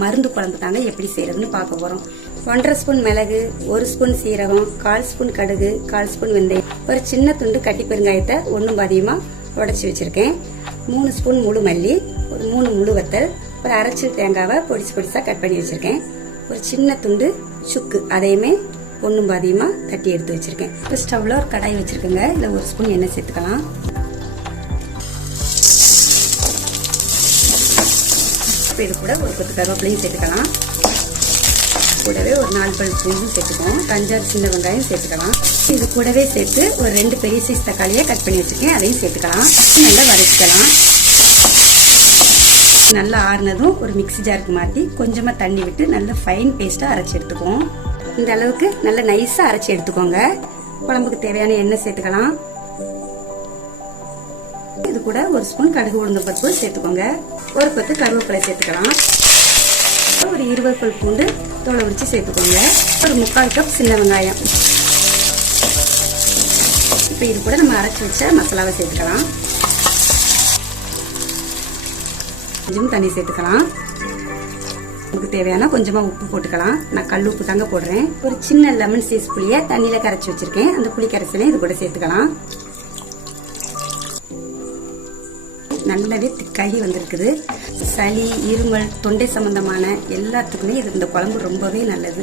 மருந்து குழம்பு தாங்க எப்படி செய்யறதுன்னு பார்க்க போறோம். 1.5 ஸ்பூன் மிளகு, 1 ஸ்பூன் சீரகம், 1/4 ஸ்பூன் கடுகு, 1/4 ஸ்பூன் வெந்தயம், ஒரு சின்ன துண்டு கட்டி பெருங்காயத்தை ஒன்றும் பாதியமா உடைச்சி வச்சிருக்கேன். 3 ஸ்பூன் முழு மல்லி, ஒரு 3 முழு வத்தல், ஒரு அரைச்சி தேங்காவை பொடிசு பொடிசா கட் பண்ணி வச்சிருக்கேன். ஒரு சின்ன துண்டு சுக்கு, அதையுமே ஒன்றும் பாதியமா தட்டி எடுத்து வச்சிருக்கேன். இப்போ ஸ்டவ்ல ஒரு கடாய் வச்சிருக்கேங்க. இதில் 1 ஸ்பூன் எண்ணெய் சேர்த்துக்கலாம். இது கூட ஒரு கொத்து கருவேப்பிலையும் சேர்த்துக்கலாம். கூடவே ஒரு 4 பல் பூண்டும் சேர்த்துக்கோம். 5-6 சின்ன வெங்காயம் சேர்த்துக்கலாம். இது கூடவே சேர்த்து ஒரு 2 பெரிய சைஸ் தக்காளியை கட் பண்ணி வச்சிருக்கேன், அதையும் சேர்த்துக்கலாம். நல்லா வதக்கிக்கலாம். நல்லா ஆறுனதும் ஒரு மிக்ஸி ஜாருக்கு மாற்றி கொஞ்சமா தண்ணி விட்டு நல்ல ஃபைன் பேஸ்டா அரைச்சி எடுத்துக்குவோம். இந்த அளவுக்கு நல்ல நைஸா அரைச்சி எடுத்துக்கோங்க. குழம்புக்கு தேவையான எண்ணெய் சேர்த்துக்கலாம். இது கூட 1 ஸ்பூன் கடுகு உளுந்தம் பருப்பு சேர்த்துக்கோங்க. ஒரு கொத்து கருவேப்பிலை சேர்த்துக்கலாம். ஒரு 20 பல் பூண்டு தோலை உரிச்சு சேர்த்துக்கோங்க. ஒரு 3/4 கப் சின்ன வெங்காயம். இப்போ இது கூட நம்ம அரைச்சி வச்ச மசாலாவை சேர்த்துக்கலாம். கொஞ்சம் தண்ணி சேர்த்துக்கலாம். உங்களுக்கு தேவையான கொஞ்சமா உப்பு போட்டுக்கலாம். நான் கல் உப்பு தாங்க போடுறேன். ஒரு சின்ன லெமன் சைஸ் புளியை தண்ணியில கரைச்சி வச்சிருக்கேன். அந்த புளி கரைசலையும் இது கூட சேர்த்துக்கலாம். நல்லாவே திக்காகி வந்திருக்குது. சளி, இருமல், தொண்டை சம்பந்தமான எல்லாத்துக்குமே இந்த குழம்பு ரொம்பவே நல்லது.